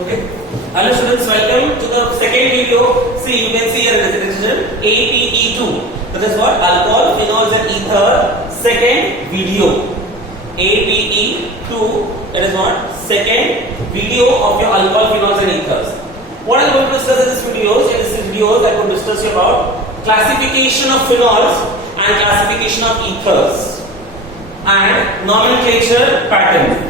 Okay. Hello students, welcome to the second video. See, you can see here it is written APE2. That is what? Alcohol, phenols and ether. Second video. APE2. That is what? Second video of your alcohol, phenols and ethers. What I am going to discuss in this video I am going to discuss about classification of phenols and classification of ethers and nomenclature pattern.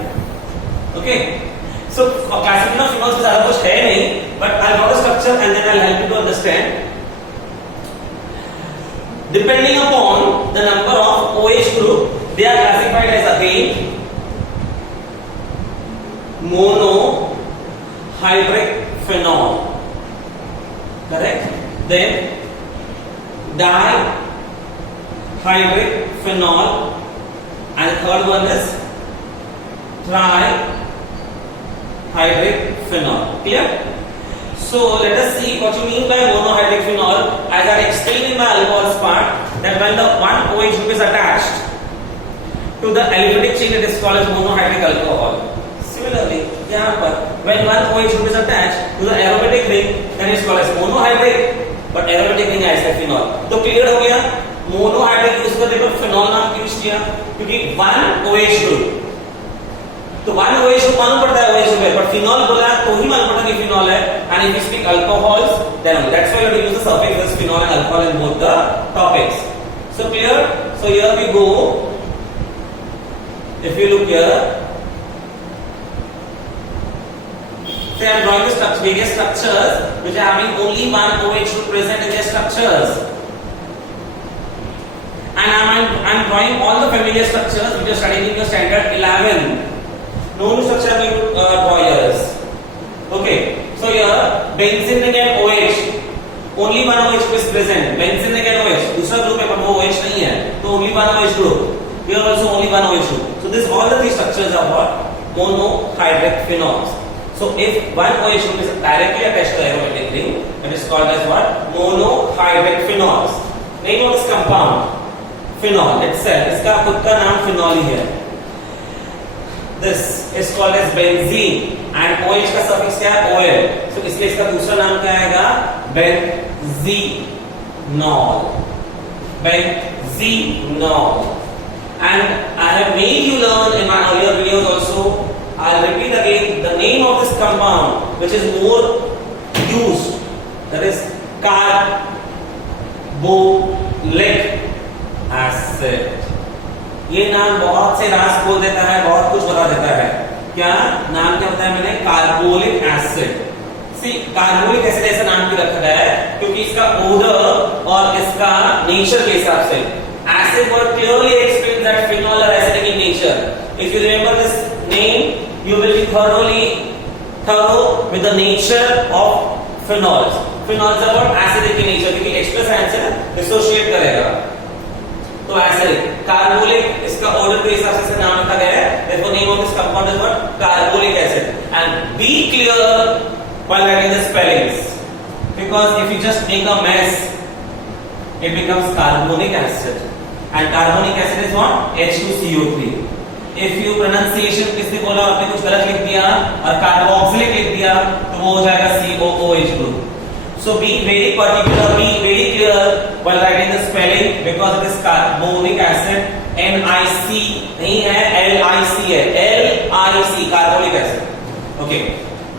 Okay. So classification of phenols is ज़्यादा कुछ है नहीं, but I'll draw the structure and then I'll help you to understand. Depending upon the number of OH group, they are classified as again monohydric phenol, correct? Then dihydric phenol, and the third one is trihydric phenol. Clear? So let us see what you mean by monohydric phenol. As I explained in my alcohols part, that when the one OH group is attached to the aliphatic chain, it is called as monohydric alcohol. Similarly, यहाँ पर when one OH group is attached to the aromatic ring, then it is called as monohydric, but aromatic ring है इसका phenol. तो clear हो गया? Monohydric use करने पर phenol नाम यूज किया क्योंकि वन OH ग्रुप, तो वन OH ग्रुप मालूम पड़ता है OH ग्रुप है, पर फिनॉल बोला तो ही मालूम पड़ता कि फिनॉल है. And if you speak alcohols then that's why you use the suffix as phenol and alcohol in both the topics. So clear? So here we go. If you look here, say I am drawing the various structures which are having only one OH group present in their structures. And I'm drawing all the familiar structures which are studying in your standard 11. No new structure will draw here. Okay. So here benzene again OH. Only one OH group is present. Benzene again OH. दूसरा group है पर वो OH नहीं है. तो only one OH group. Here also only one OH group. So this all the three structures are what? Monohydric phenols. So if one OH group is directly attached to the aromatic ring, it is called as what? Monohydric phenols. Name of this compound? Phenol itself. इसका खुद का नाम phenol ही है. This is called as benzene and OH का suffix क्या है? OL. So इसलिए इसका दूसरा नाम क्या आएगा? Benzenol. Benzenol. And I have made you learn in my earlier videos also. I'll repeat again the name of this compound which is more used. That is carbolic acid. ये नाम बहुत से राज बोल देता है, बहुत कुछ बता देता है. क्या नाम क्या बताया मैंने? Carbolic acid. See carbolic acid ऐसा नाम क्यों रखा गया है? क्योंकि इसका ओडर और इसका नेचर के हिसाब से. Acid word clearly explains that phenol are acidic in nature. If you remember this name, you will be thorough with the nature of phenols. Phenols are what? Acidic in nature. क्योंकि extra science है, dissociate करेगा. तो acidic. Carbolic इसका order के हिसाब से नाम रखा गया है. Therefore name of this compound is what? Carbolic acid. And be clear while writing the spellings, because if you just make a mess, it becomes carbonic acid. And carbonic acid is what? H2CO3. If you pronunciation किसने बोला आपने कुछ गलत लिख दिया और carboxylic लिख दिया तो वो हो जाएगा COOH group. So be very particular, be very clear while writing the spelling, because it is carbonic acid. NiC नहीं है, LiC है. LiC carbonic acid. Okay.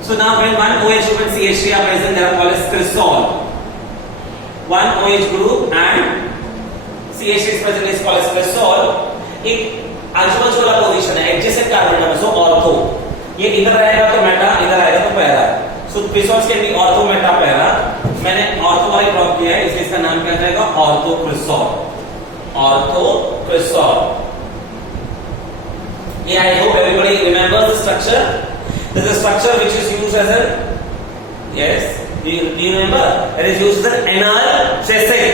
So now when one OH group and CH3 are present, they are called as cresol. One OH group and CH3 is present is called as cresol. एक आजू-बाजू वाला position है, adjacent carbon atom. So ortho. ये इधर रहेगा तो Meta, इधर आएगा तो para. So cresols can be ortho, meta, para. मैंने ortho वाली ड्रॉप किया है, इसलिए इसका नाम क्या जाएगा? Orthocresol. Orthocresol. Yeah, I hope everybody remembers the structure. This is a structure which is used as a, yes, do you remember? It is used as an analgesic.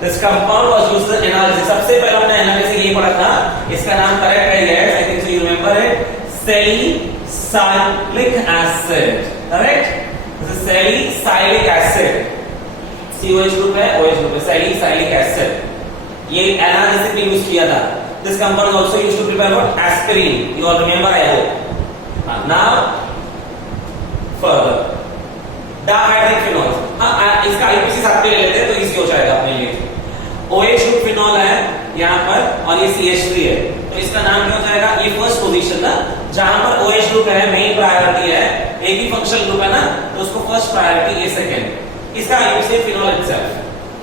This compound was used as an analgesic. सबसे पहले हमने analgesic ये पढ़ा था. इसका नाम correct है, yes, I think so you remember it. Salicylic acid. Correct? This is salicylic acid. COH group है, OH group है. Salicylic acid. ये analgesic में यूज किया था. This compound is also used to prepare what? Aspirin. You all remember, I hope. Now further. Dihydric phenols, हाँ इसका IPC साथ में ले लेते हैं तो इजी हो जाएगा अपने लिए। OH ग्रुप फिनॉल है यहाँ पर और ये CH3 है, तो इसका नाम क्या हो जाएगा? ये फर्स्ट पोजीशन ना, जहां पर OH ग्रुप है मेन प्रायोरिटी है, एक ही फंक्शनल ग्रुप है ना, तो उसको फर्स्ट प्रायोरिटी, ये सेकंड। इसका आईपीसी फिनॉल इटसेल्फ।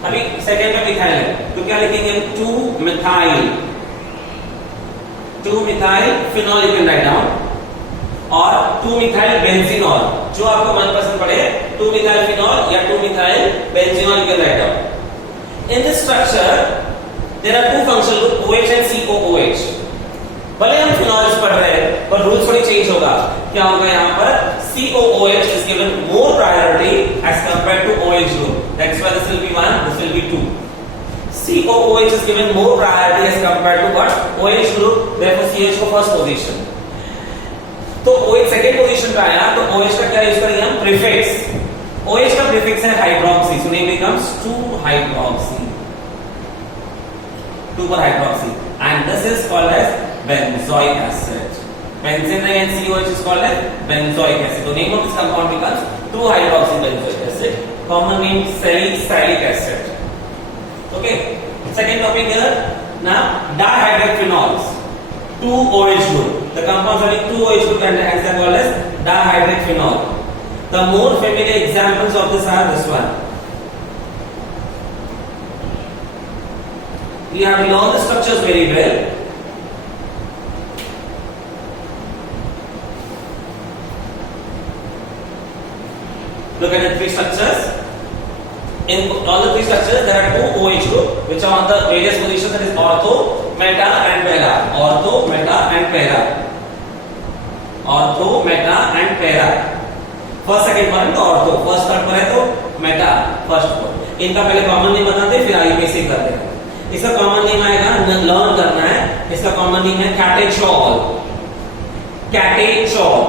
अभी सेकंड में मिथाइल है तो क्या लिखेंगे? 2 methyl phenol you can write down, और 2 मिथाइल बेंजीनॉल, जो आपको मनपसंद पड़े, 2 मिथाइल फिनॉल या 2 methyl benzenol you can write down. In this structure, there are two functional groups OH and COOH. भले हम फिनॉल्स पढ़ रहे हैं पर रूल थोड़ी चेंज होगा। क्या होगा यहाँ पर? COOH is given more priority as compared to OH group. That's why this will be 1, this will be 2. COOH is given more priority as compared to what? OH group. Therefore CH को first position. तो OH second position पे आया तो OH का क्या use करेंगे हम? Prefix. OH का प्रीफिक्स है hydroxy, so name becomes 2-hydroxy. 2 पर hydroxy, and this is called as benzoic acid. Benzene and COH is called as benzoic acid. So name of this compound becomes 2-hydroxy benzoic acid. Common name salicylic acid. Okay. Second topic here. Now dihydric phenols. 2 OH group. The compounds having 2 OH group and hence are called as dihydric phenol. The more familiar examples of this are this one. We have learned the structures very well. Look at the 3 structures. In all the 3 structures, there are 2 OH group which are on the various positions. That is ortho, meta, and para. Ortho, meta, and para. Ortho, meta, and para. First second पर तो ortho, first third पर है तो Meta, first पर। इनका पहले common name बताते हैं फिर आईपीसी करते हैं। इसका कॉमन नेम आएगा, लर्न करना है, इसका कॉमन नेम है कैटेचॉल। कैटेचॉल,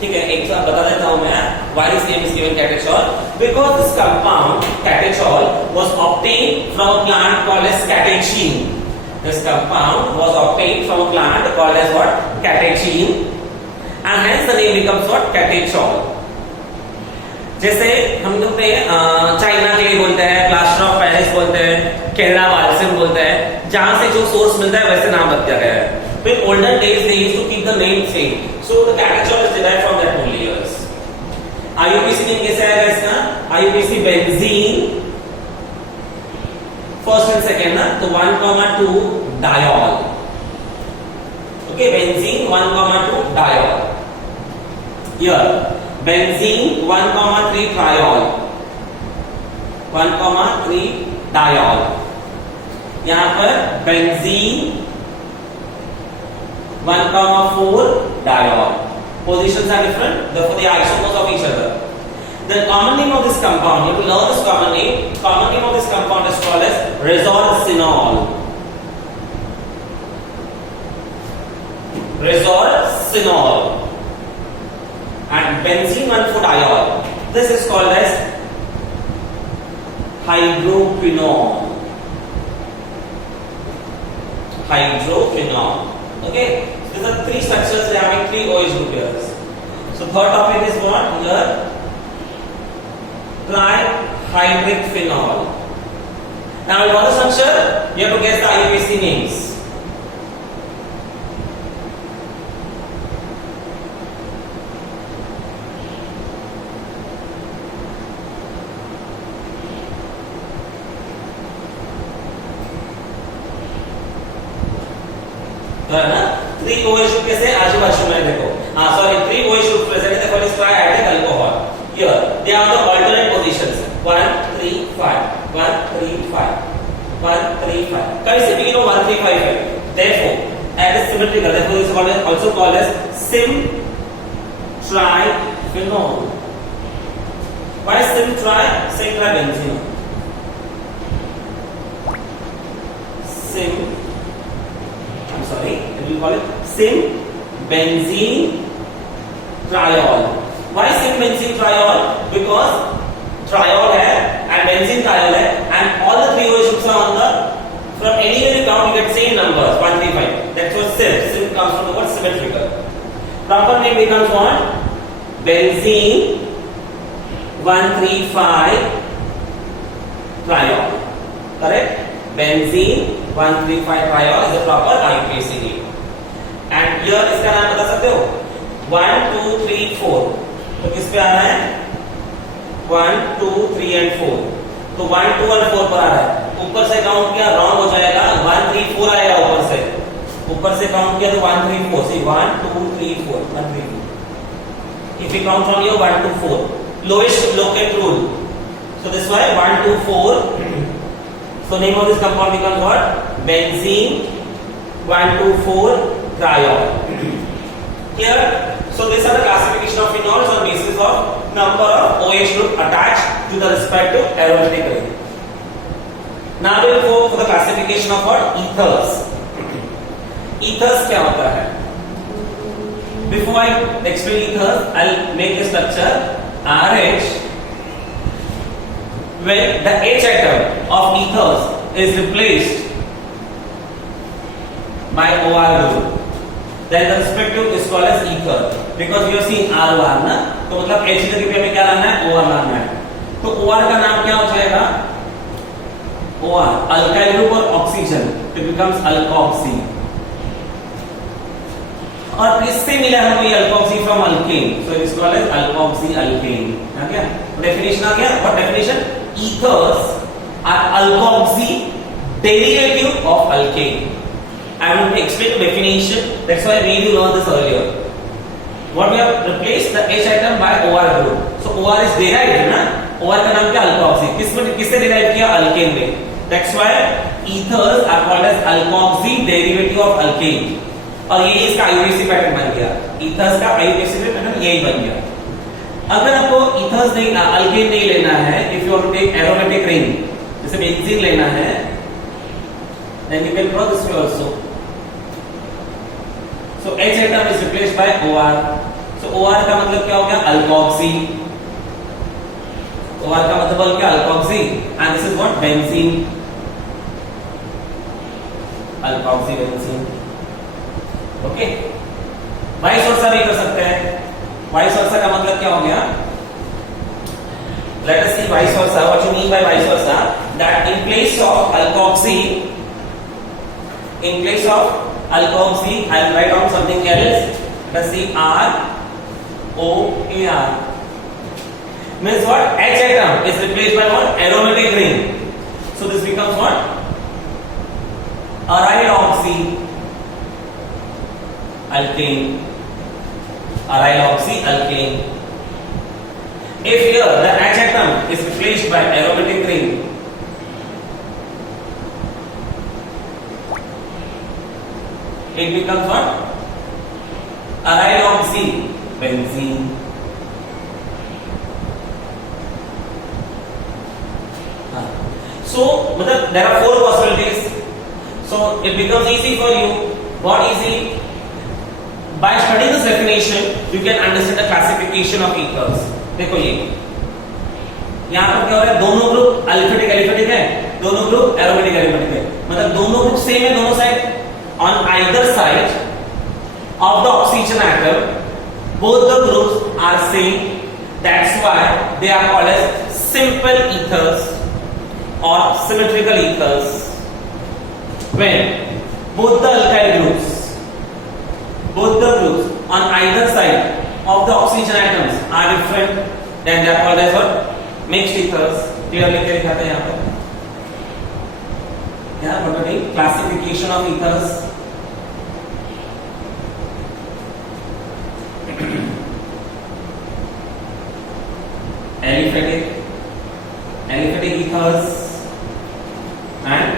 ठीक है, एक साथ बता देता हूं मैं why this name is given catechol, because this compound catechol was obtained from a plant called as catechin. This compound was obtained from a plant called as what? Catechin, and hence the name becomes what? Catechol. जैसे हम लोग China के लिए बोलते हैं, plaster of Paris बोलते हैं, Kerala balsam बोलते हैं, जहां से जो सोर्स मिलता है वैसे नाम रख दिया गया है। तो in olden days they used to keep the name same, so the catechol is derived from that only years. IUPAC name कैसे आएगा इसका? IUPAC benzene, first and second ना, तो 1,2 diol. Okay, benzene 1,2 diol. Here, benzene 1,3 triol, 1,3 diol. यहाँ पर benzene 1,4 diol. Positions are different, therefore they are isomers of each other. The common name of this compound, you have to learn this common name. Common name of this compound is called as resorcinol. Resorcinol. And benzene 1,4-diol. This is called as hydroquinone. Hydroquinone. Okay. So these are 3 structures. They are having 3 OH group pairs. So third topic is what? Here, trihydric phenol. Now in all the structure, you have to guess the IUPAC names. है ना? 3 OH group कैसे आजू बाजू में देखो, हाँ sorry 3 OH group present है, for इस trihydric alcohol. Here they are the alternate positions 1 3 5 1 3 5 1 3 5। कैसे बिगिन 1 3 5 है, therefore it is symmetrical, therefore this is also called as sym triphenol. Why sym tribenzene? Sym, sorry, we call it sim benzene triol. Why sim benzene triol? Because triol है and benzene triol है and all the 3 OH groups are on the, from anywhere you count you get same numbers 1 3 5. That's what sim. Sim comes from the word symmetrical. Proper name becomes what? benzene 135 triol. Correct? Benzene 135 triol is the proper IUPAC name. And here इसका नाम बता सकते हो 1 2 3 4. तो किस पे आ रहा है 1 2 3 and 4. तो 1 2 और 4 पर आ रहा है. ऊपर से काउंट किया रॉन्ग हो जाएगा 1 3 4 आएगा ऊपर से काउंट किया तो 1 3 4. See 1 2 3 4 1 3 4. If we count from here 1 to 4, lowest locate rule. So this why 1 to 4. So name of this compound becomes what? Benzene 1 to 4 triol. Clear? So these are the classification of phenols on basis of number of OH group attached to the respective aromatic ring. Now we will go for the classification of what? Ethers. Ethers क्या होता है? Before I explain ethers, I'll make the structure RH. When the H atom of ethers is replaced by OR group, then the respective is called as ether. Because we have seen ROR ना, तो मतलब H की जगह पे क्या लाना है? OR लाना है. तो OR का नाम क्या हो जाएगा? OR alkyl group और oxygen, it becomes alkoxy. और इससे मिला है हमें alkoxy from alkane, so it is called as alkoxy alkane. आ गया डेफिनेशन आ गया. What definition? Ethers are alkoxy derivative of alkane. I will explain definition, that's why we will learn this earlier. What we have replaced the H atom by OR group. So OR is derived ना, OR का नाम क्या? Alkoxy. किससे derive किया? Alkane में. That's why ethers are called as alkoxy derivative of alkane. और ये इसका आईयूपीएसी पैटर्न बन गया. ईथर्स का आईयूपीएसी पैटर्न यही बन गया. अगर आपको ईथर्स नहीं अल्केन नहीं लेना है, if you want to take aromatic ring जैसे बेंजीन लेना है, then you can draw this way also. So H atom is replaced by OR. So OR का मतलब क्या हो गया? अल्कोक्सी. OR का मतलब क्या? Alkoxy. And this is what? Benzene. Alkoxy benzene. Okay. Vice versa भी कर सकते हैं. वाइस वर्सा का मतलब क्या हो गया? Let us see vice versa. What you mean by vice versa? That in place of alkoxy, I will write down something else. Let us see ROAR means what? H atom is replaced by what? Aromatic ring. So this becomes what? Aryloxy alkane. Aryloxy alkane. If here the H atom is replaced by aromatic ring, it becomes what? Aryloxy benzene. So, there are 4 possibilities. So it becomes easy for you. What easy? By studying this definition, you can understand the classification of ethers. देखो ये यहाँ पर क्या हो रहा है? दोनों group अल्फेटिक है, दोनों ग्रुप एरोमेटिक है. मतलब दोनों ग्रुप सेम है दोनों side. On either side of the oxygen atom, both the groups are same. That's why they are called as simple ethers or symmetrical ethers. When both the alkyl groups on either side of the oxygen atoms are different, then they are called as what? Mixed ethers. Clearly दिखाते हैं यहाँ पर. Yeah, but classification of ethers. Aliphatic ethers and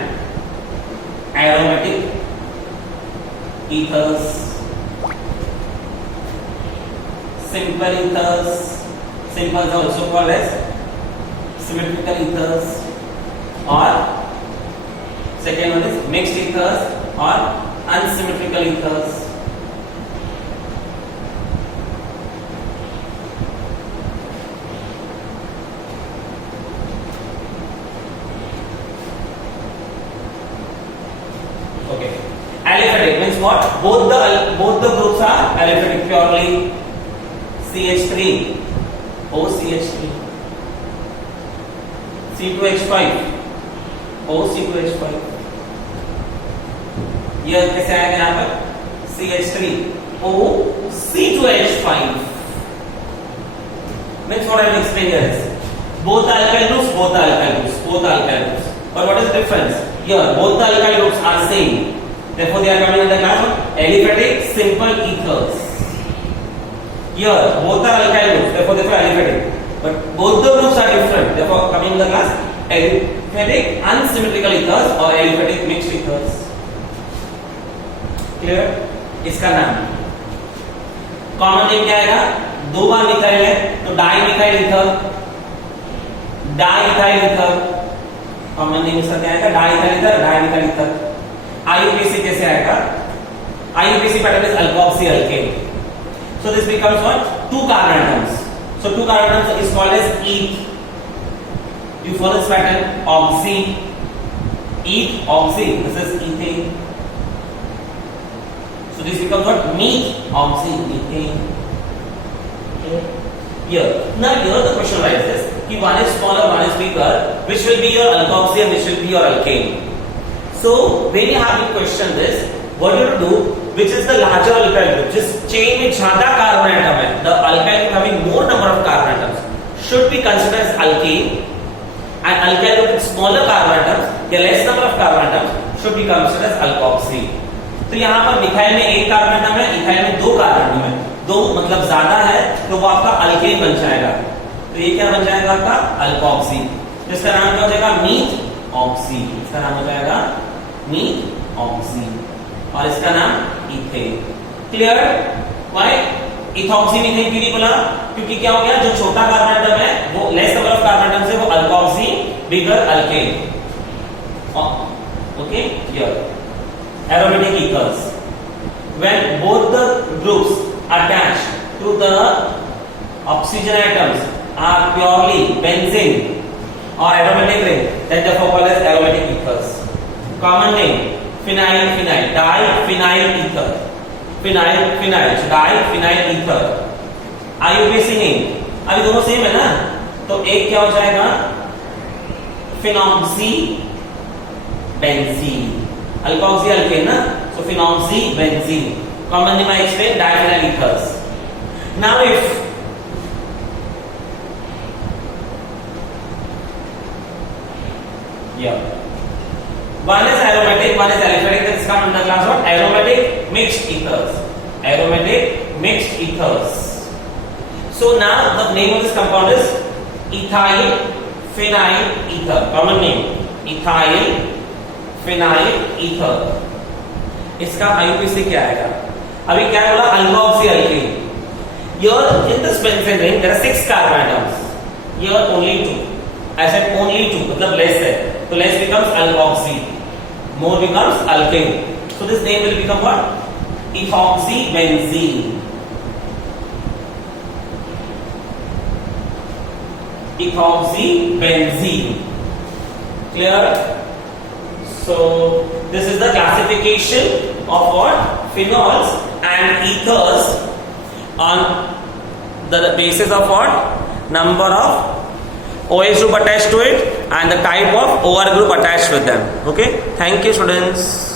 aromatic ethers. Simple ethers. Simple is also called as symmetrical ethers, or second one is mixed ethers or unsymmetrical ethers. Okay, aliphatic means what? Both the groups are aliphatic, purely CH3 OCH3, C2H5 OC2H5, यह कैसे आएगा यहाँ पर CH3 OC2H5. Next what I will explain here is both the alkyl groups, both the alkyl groups, both the alkyl groups. But what is the difference? Here both the alkyl groups are same. Therefore they are coming in the class of aliphatic simple ethers. Here both are alkyl groups, therefore aliphatic. But both the groups are different. Therefore coming in the class aliphatic unsymmetrical ethers or aliphatic mixed ethers. Clear? इसका नाम common name क्या आएगा? दो बार methyl है तो di methyl ether, di methyl ether. Common name इसका क्या आएगा? Di methyl ether, di methyl ether. IUPAC कैसे आएगा? IUPAC pattern is alkoxy alkane. So this becomes what? Two carbon atoms. So two carbon atoms is called as eth. You follow this pattern? Oxy, eth, oxy. This is ethane. So this becomes what? Methoxy ethane. Here. Now here the question arises: कि one is smaller, one is bigger. Which will be your alkoxy and which will be your alkane? So when you have to question this, what you have to do? Which is the larger alkyl group? जिस chain में ज़्यादा carbon atom है, the alkyl group having more number of carbon atoms should be considered as alkane, and alkyl group with smaller carbon atoms या less number of carbon atoms should be considered as alkoxy. तो यहाँ पर methyl में एक carbon atom है, ethyl में दो carbon atom है. दो मतलब ज्यादा है तो वो आपका अल्केन बन जाएगा. तो ये क्या बन जाएगा? आपका अल्कोक्सी. जिसका नाम क्या हो जाएगा? मीथऑक्सी. इसका नाम हो जाएगा मीथऑक्सी और इसका नाम ethane. Clear? Why ethoxy methane क्यों नहीं बोला? क्योंकि क्या हो गया? जो छोटा कार्बन एटम है वो less number of carbon atom से वो alkoxy, bigger alkane. Okay, here aromatic ethers. When both the groups attached to the oxygen atoms are purely benzene or aromatic ring, then therefore called as aromatic ethers. Common name: phenyl, phenyl, diphenyl ether. Phenyl, phenyl, diphenyl ether. IUPAC name. अभी दोनों same है ना, तो एक क्या हो जाएगा? phenoxy benzene. Alkoxy alkane na, so phenoxy benzene. Common name I explained, diphenyl ethers. Now if one is aromatic, one is aliphatic, then it's come under class what? Aromatic mixed ethers. Aromatic mixed ethers. So now the name of this compound is ethyl phenyl ether. Common name ethyl phenyl ether. इसका IUPAC क्या आएगा? अभी क्या बोला? Alkoxy alkane. Here in this benzene ring there are 6 carbon atoms. Here only 2. I said only 2, मतलब less है. So less becomes alkoxy, more becomes alkane. So this name will become what? Ethoxy benzene. Ethoxy benzene. Clear? So this is the classification of what? Phenols and ethers on the basis of what? Number of OH group attached to it and the type of OR group attached with them. Okay? Thank you, students.